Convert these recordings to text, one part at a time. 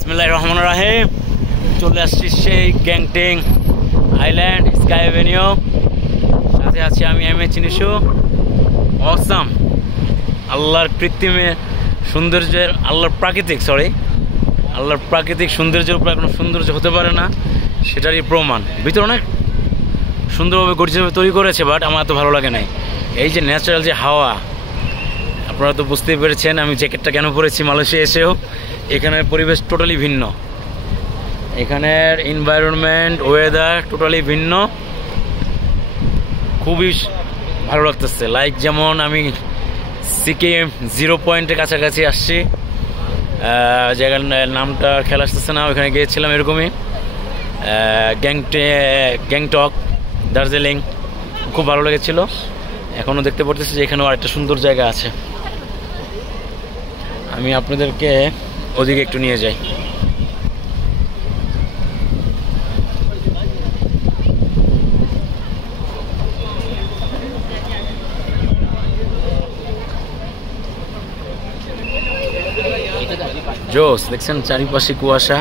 বিসমিল্লাহির রহমানির রহিম। চলে আসছি সেই গ্যাংটং আইল্যান্ড স্কাই অ্যাভিনিউ। সাথে আছি আমি চিনিসু। অসাম আল্লাহর কৃত্রিমের সৌন্দর্যের আল্লাহর প্রাকৃতিক সৌন্দর্যের উপরে কোনো সৌন্দর্য হতে পারে না, সেটারই প্রমাণ। ভিতরে অনেক সুন্দরভাবে গঠিতভাবে তৈরি করেছে, বাট আমার এত ভালো লাগে নাই। এই যে ন্যাচারাল যে হাওয়া, আপনারা তো বুঝতেই পেরেছেন আমি জ্যাকেটটা কেন পরেছি। মালয়েশিয়া এসেও এখানের পরিবেশ টোটালি ভিন্ন, এখানের এনভায়রনমেন্ট ওয়েদার টোটালি ভিন্ন, খুবই ভালো লাগতেছে। লাইক যেমন আমি সিকিম 0 পয়েন্টের কাছাকাছি আসছি, জায়গার নামটা খেয়াল আসতেছে না, ওইখানে গিয়েছিলাম এরকমই। গ্যাংটক দার্জিলিং খুব ভালো লেগেছিল। এখনও দেখতে পারতেছি যে এখানেও আরেকটা সুন্দর জায়গা আছে, আমি আপনাদেরকে ওদিকে একটু নিয়ে যাই। জোস দেখছেন চারিপাশে কুয়াশা।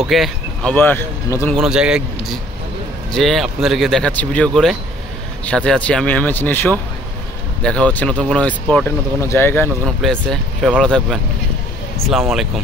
ওকে, আবার নতুন কোনো জায়গায় যে আপনাদেরকে দেখাচ্ছি ভিডিও করে। সাথে আছি আমি চিনিসু। দেখা হচ্ছে নতুন কোনো স্পটে, নতুন কোনো জায়গায়, নতুন কোনো প্লেসে। সবাই ভালো থাকবেন। আসসালামু আলাইকুম।